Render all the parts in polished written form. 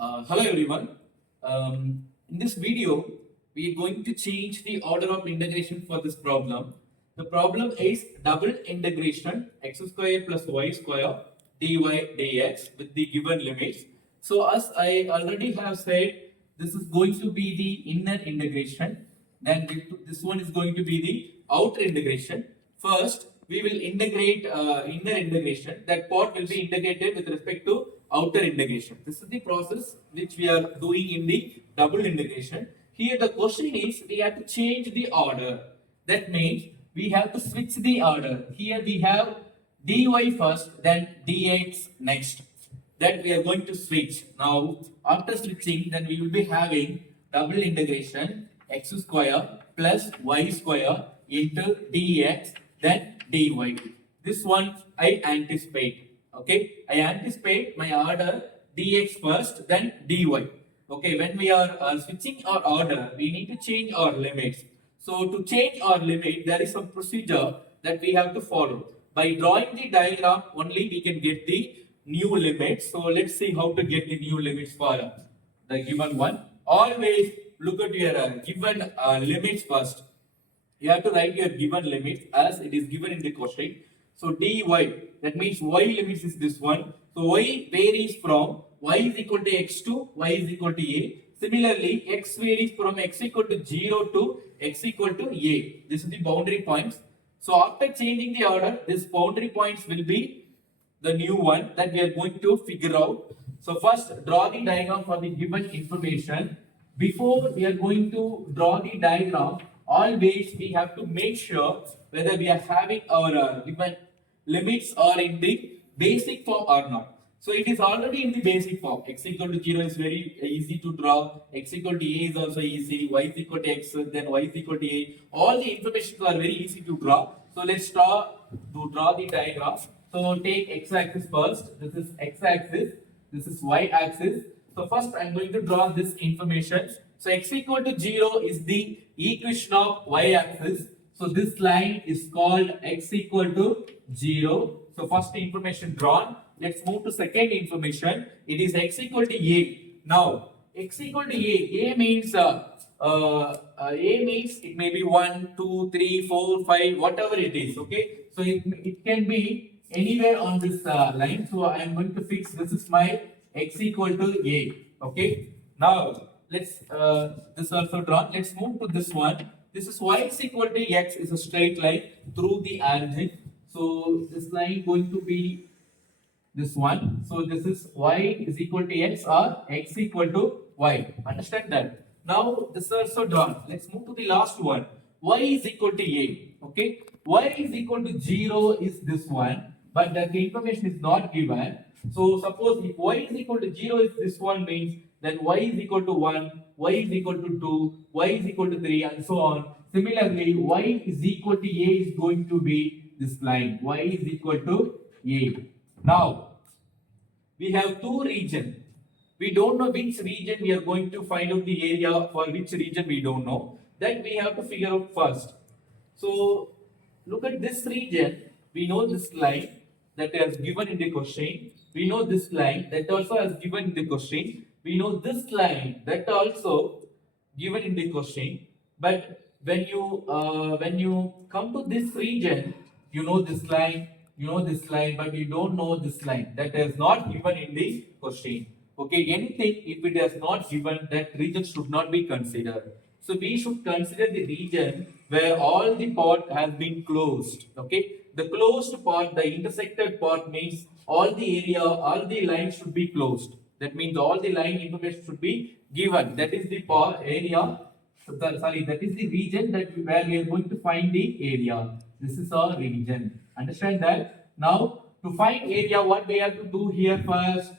Hello everyone. In this video, we are going to change the order of integration for this problem. The problem is double integration x square plus y square dy dx with the given limits. So as I already have said, this is going to be the inner integration. Then this one is going to be the outer integration. First, we will integrate inner integration. That part will be integrated with respect to outer integration. This is the process which we are doing in the double integration. Here the question is we have to change the order. That means we have to switch the order. Here we have dy first, then dx next. That we are going to switch. Now after switching, then we will be having double integration x square plus y square into dx then dy. This one I anticipate. Okay, I anticipate my order dx first, then dy. Okay, when we are switching our order, we need to change our limits. So to change our limit, there is some procedure that we have to follow. By drawing the diagram, only we can get the new limits. So let's see how to get the new limits for the given one. Always look at your given limits first. You have to write your given limits as it is given in the question. So dy, that means y limits is this one. So y varies from y is equal to x to y is equal to a. Similarly, x varies from x equal to 0 to x equal to a. This is the boundary points. So after changing the order, this boundary points will be the new one that we are going to figure out. So first, draw the diagram for the given information. Before we are going to draw the diagram, always we have to make sure whether we are having our given limits are in the basic form or not. So it is already in the basic form. X equal to 0 is very easy to draw. X equal to a is also easy. Y is equal to x, then y is equal to a. All the information are very easy to draw. So let's draw the diagram. So take x-axis first. This is x-axis. This is y-axis. So first I'm going to draw this information. So x equal to 0 is the equation of y-axis. So this line is called x equal to 0. So first information drawn. Let's move to second information. It is x equal to a. Now x equal to a. A means it may be 1, 2, 3, 4, 5, whatever it is. Okay. So it can be anywhere on this line. So I am going to fix this is my x equal to a. Okay. Now let's this also drawn. Let's move to this one. This is y is equal to x is a straight line through the origin. So this line going to be this one. So this is y is equal to x or x equal to y. Understand that? Now this is also drawn. Let's move to the last one. Y is equal to a. Okay. Y is equal to 0 is this one, but that the information is not given. So suppose if y is equal to 0 is this one means then y is equal to 1, y is equal to 2, y is equal to 3 and so on. Similarly, y is equal to a is going to be this line. Y is equal to a. Now, we have two regions. We don't know which region we are going to find out the area for which region we don't know. That we have to figure out first. So, look at this region. We know this line that is given in the question. We know this line that also is given in the question. We know this line that also given in the question. But when you come to this region, you know this line, but you don't know this line that is not given in the question. Okay, anything if it is not given, that region should not be considered. So we should consider the region where all the part has been closed. Okay, the closed part, the intersected part means all the area, all the lines should be closed. That means all the line information should be given. That is the part area. Sorry, that is the region that where we are going to find the area. This is our region. Understand that? Now, to find area, what we have to do here first?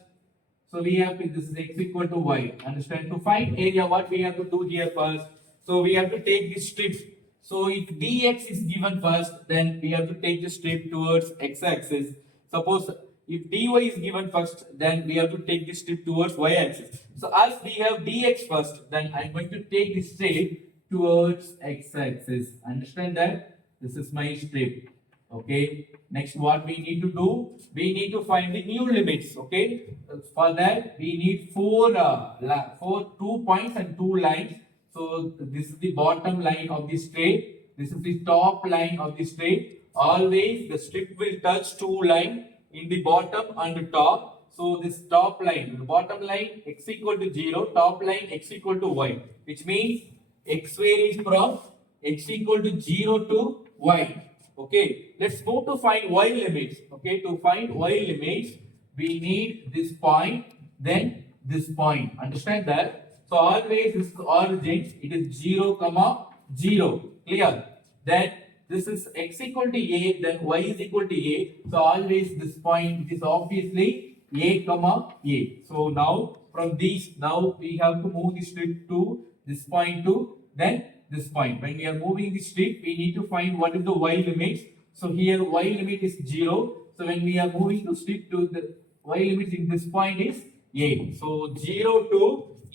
So we have to, this is x equal to y. Understand? To find area, what we have to do here first? So we have to take this strip. So if dx is given first, then we have to take the strip towards x-axis. Suppose if dy is given first, then we have to take the strip towards y-axis. So as we have dx first, then I'm going to take the strip towards x-axis. Understand that? This is my strip. Okay. Next, what we need to do? We need to find the new limits. Okay. For that, we need four 2 points and 2 lines. So this is the bottom line of the straight. This is the top line of the straight. Always the strip will touch 2 lines in the bottom and the top. So this top line, the bottom line x equal to 0, top line x equal to y, which means x varies from x equal to 0 to y. Okay, let's go to find y limits. Okay, to find y limits, we need this point, then this point. Understand that? So always this origin, it is 0, comma 0. Clear? Then this is x equal to a, then y is equal to a. So always this point, it is obviously a, comma a. So now from these, now we have to move the strip to this point to then this point. When we are moving the strip, we need to find what is the y limits. So here y limit is 0. So when we are moving the strip to the y limit in this point is a. So 0 to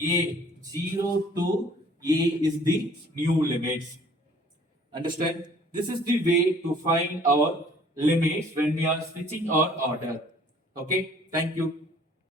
a, 0 to a is the new limits. Understand? This is the way to find our limits when we are switching our order. Okay, thank you.